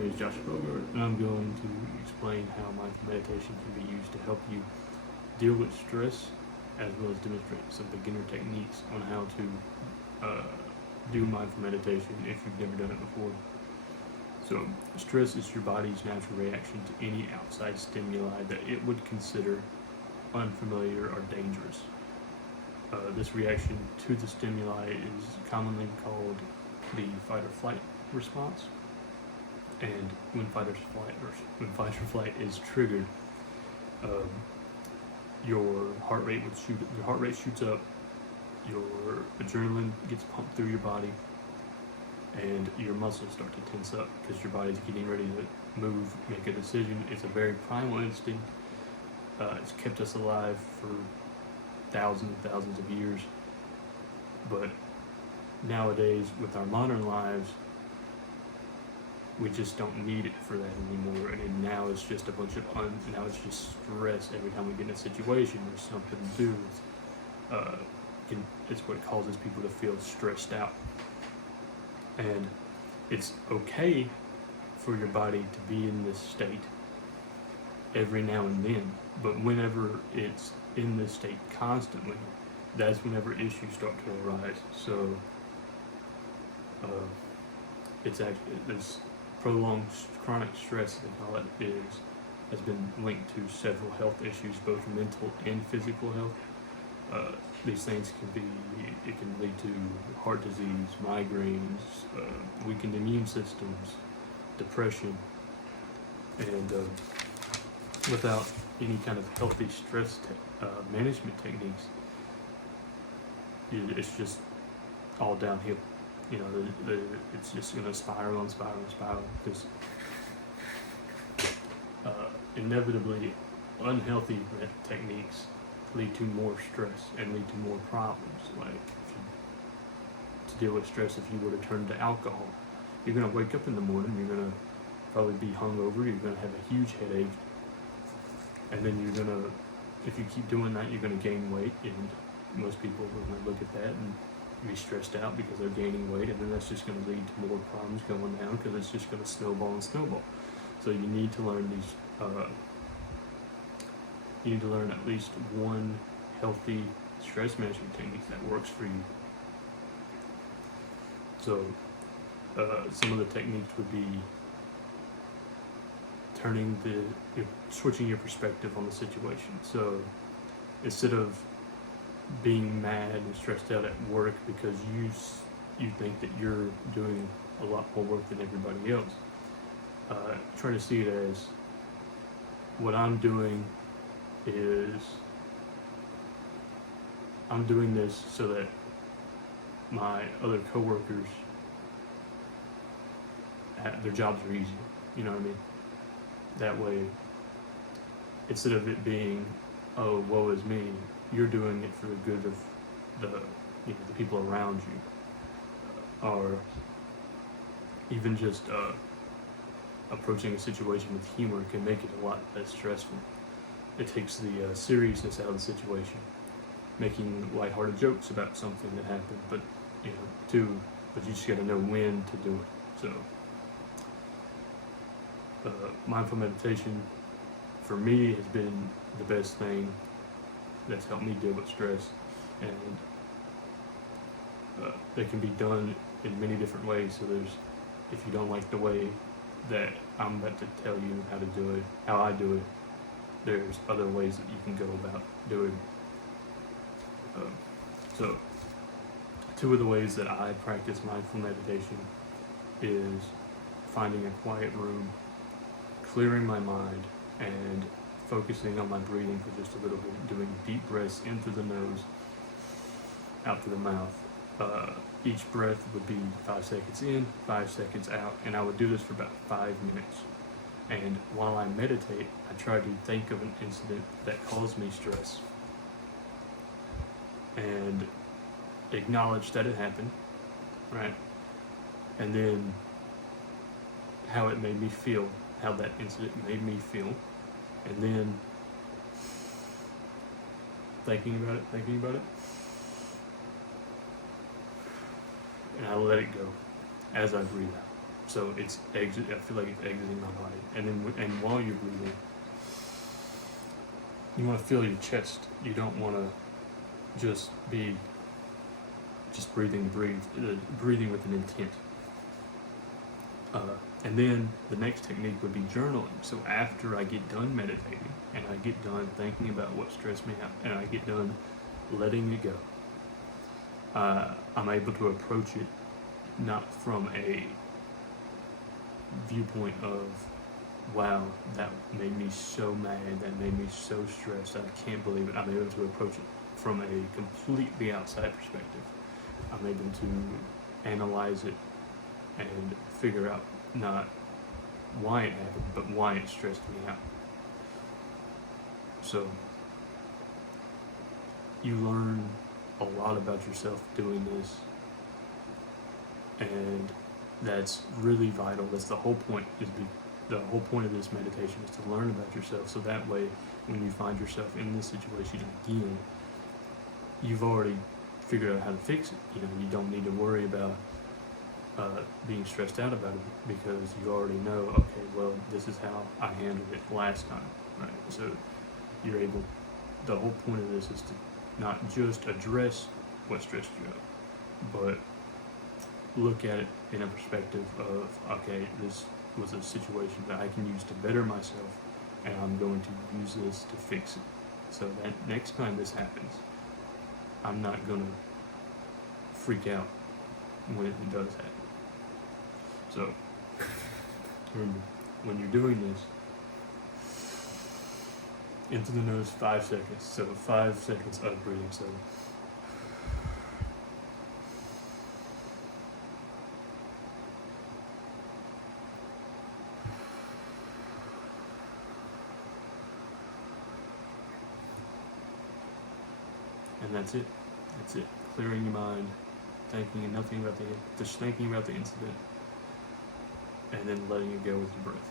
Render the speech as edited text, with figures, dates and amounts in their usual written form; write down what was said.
name is Josh Bogart, and I'm going to explain how mindful meditation can be used to help you deal with stress, as well as demonstrate some beginner techniques on how to do mindful meditation if you've never done it before. So, stress is your body's natural reaction to any outside stimuli that it would consider unfamiliar or dangerous. This reaction to the stimuli is commonly called the fight or flight response. And when fight or flight is triggered, your heart rate shoots up, your adrenaline gets pumped through your body, and your muscles start to tense up because your body's getting ready to move, make a decision. It's a very primal instinct. It's kept us alive for thousands and thousands of years, but nowadays with our modern lives, we just don't need it for that anymore. And now it's just a bunch of now it's just stress every time we get in a situation or something to do. It's what causes people to feel stressed out. And it's okay for your body to be in this state every now and then, but whenever it's in this state constantly, that's whenever issues start to arise. So it's actually this prolonged chronic stress, they call it, has been linked to several health issues, both mental and physical health. These things can lead to heart disease, migraines, weakened immune systems, depression, and without any kind of healthy stress management techniques, it's just all downhill. It's just going to spiral because inevitably unhealthy techniques lead to more stress and lead to more problems. Like to deal with stress, if you were to turn to alcohol, you're going to wake up in the morning, you're going to probably be hungover, you're going to have a huge headache, and then you're going to, if you keep doing that, you're going to gain weight, and most people are going to look at that and be stressed out because they're gaining weight, and then that's just going to lead to more problems going down because it's just going to snowball and snowball. So you need to learn these. You need to learn at least one healthy stress management technique that works for you. So some of the techniques would be switching your perspective on the situation. So instead of being mad and stressed out at work because you think that you're doing a lot more work than everybody else, try to see it as, what I'm doing is I'm doing this so that my other coworkers, their jobs are easier. You know what I mean? That way, instead of it being, oh, woe is me, you're doing it for the good of the people around you, or even just approaching a situation with humor can make it a lot less stressful. It takes the seriousness out of the situation, making lighthearted jokes about something that happened, but you just got to know when to do it. So mindful meditation for me has been the best thing that's helped me deal with stress, and they can be done in many different ways. So if you don't like the way that I'm about to tell you how to do it, how I do it, there's other ways that you can go about doing it. So two of the ways that I practice mindful meditation is finding a quiet room, clearing my mind, and focusing on my breathing for just a little bit, doing deep breaths in through the nose, out through the mouth. Each breath would be 5 seconds in, 5 seconds out, and I would do this for about 5 minutes. And while I meditate, I try to think of an incident that caused me stress and acknowledge that it happened, right? And then how it made me feel, how that incident made me feel, and then thinking about it, and I let it go as I breathe out. So it's exit. I feel like it's exiting my body, and then and while you're breathing, you want to feel your chest. You don't want to just be just breathing to breathe, breathing with an intent. And then the next technique would be journaling. So after I get done meditating and I get done thinking about what stressed me out and I get done letting it go, I'm able to approach it not from a viewpoint of, wow, that made me so mad, that made me so stressed, I can't believe it. I'm able to approach it from a completely outside perspective. I'm able to analyze it and figure out not why it happened, but why it stressed me out. So you learn a lot about yourself doing this, and that's really vital. That's the whole point. The whole point of this meditation is to learn about yourself, so that way when you find yourself in this situation again, you've already figured out how to fix it. You don't need to worry about being stressed out about it, because you already know, okay, well, this is how I handled it last time, right? So you're able, the whole point of this is to not just address what stressed you out, but look at it in a perspective of, okay, this was a situation that I can use to better myself, and I'm going to use this to fix it. So that next time this happens, I'm not going to freak out when it does happen. So remember, when you're doing this, into the nose 5 seconds. So 5 seconds of breathing. So and that's it. That's it. Clearing your mind, thinking about the incident, and then letting it go with your breath.